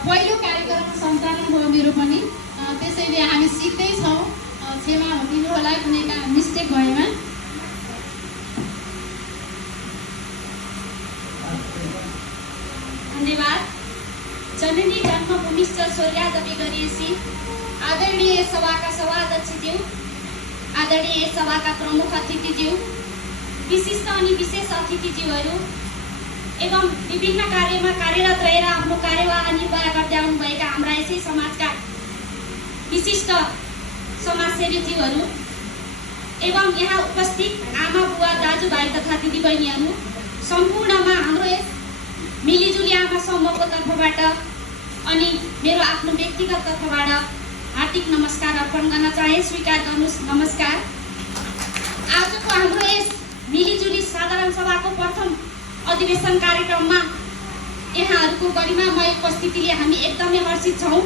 पहिलो कार्यक्रम सञ्चालन भयो मेरो पनि, त्यसैले हामी सिक्दैछौँ। क्षमा दिनु होला कुनै मिस्टेक भएमा। धन्यवाद। जननी जन्मभूमिश्च स्वर्गादपि गरिएसी। आदरणीय सभाका सभाध्यक्षज्यू, आदरणीय सभाका प्रमुख अतिथिज्यू, विशिष्ट अनि विशेष अतिथिज्यूहरू एवं विभिन्न कार्यमा कार्यरत रहेर आफ्नो कार्यवाह निर्वाह गर्दै आउनुभएका हाम्रा यसै समाजका विशिष्ट समाजसेवीज्यूहरू एवं यहाँ उपस्थित आमा बुवा दाजुभाइ तथा दिदीबहिनीहरू सम्पूर्णमा हाम्रो यस मिलिजुली आमा समूहको तर्फबाट अनि मेरो आफ्नो व्यक्तिगत तर्फबाट हार्दिक नमस्कार अर्पण गर्न चाहे। स्वीकार गर्नुहोस्। नमस्कार। आजको हाम्रो यस मिलिजुली साधारण सभाको प्रथम अधिवेशन कार्यक्रममा यहाँहरूको गरिमामय उपस्थितिले हामी एकदमै हर्षित छौँ।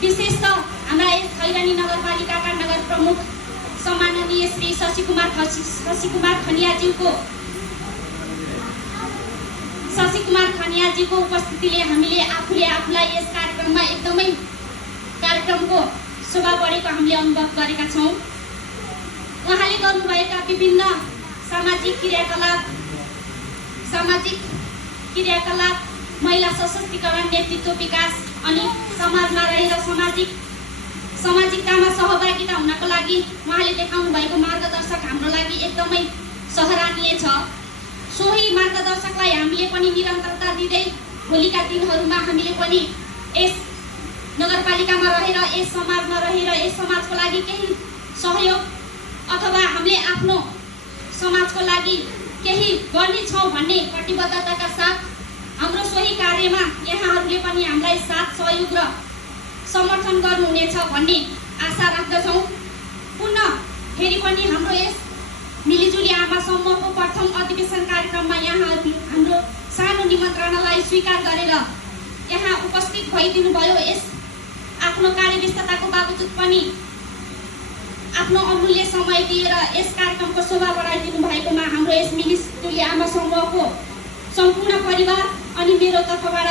विशेष त हाम्रा यस खैरानी नगरपालिकाका नगर प्रमुख सम्माननीय श्री शशि कुमार खनियाजीको उपस्थितिले हामीले आफूलाई यस कार्यक्रममा एकदमै कार्यक्रमको शोभा बढेको हामीले अनुभव गरेका छौँ। उहाँले गर्नुभएका विभिन्न सामाजिक क्रियाकलाप, महिला सशक्तिकरण, नेतृत्व विकास अनि समाजमा रहेर सामाजिकतामा सहभागिता हुनको लागि उहाँले देखाउनु भएको मार्गदर्शक हाम्रो लागि एकदमै सराहनीय छ। सोही मार्गदर्शकलाई हामीले पनि निरन्तरता दिँदै भोलिका दिनहरूमा हामीले पनि यस नगरपालिकामा रहेर यस समाजमा रहेर यस समाजको लागि केही सहयोग अथवा हामीले आफ्नो समाजको लागि केही गर्नेछौँ भन्ने कटिबद्धताका साथ हाम्रो सोही कार्यमा यहाँहरूले पनि हामीलाई साथ सहयोग र समर्थन गर्नुहुनेछ भन्ने आशा राख्दछौँ। पुनः फेरि पनि हाम्रो यस मिलिजुली आमा समूहको प्रथम अधिवेशन कार्यक्रममा यहाँहरू हाम्रो सानो निमन्त्रणालाई स्वीकार गरेर यहाँ उपस्थित भइदिनु भयो। यस आफ्नो कार्यव्यस्तताको बावजुद पनि आफ्नो अमूल्य समय दिएर यस कार्यक्रमको शोभा बढाइदिनु भएकोमा हाम्रो यस मिलिजुली आमा समूहको सम्पूर्ण परिवार अनि मेरो तर्फबाट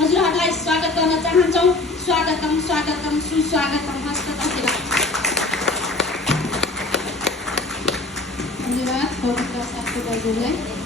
हजुरहरूलाई स्वागत गर्न चाहन्छौँ। स्वागतम स्वागतम सुस्वागतम। हस्त धन्यवाद पवित्र साथीभाइहरूलाई।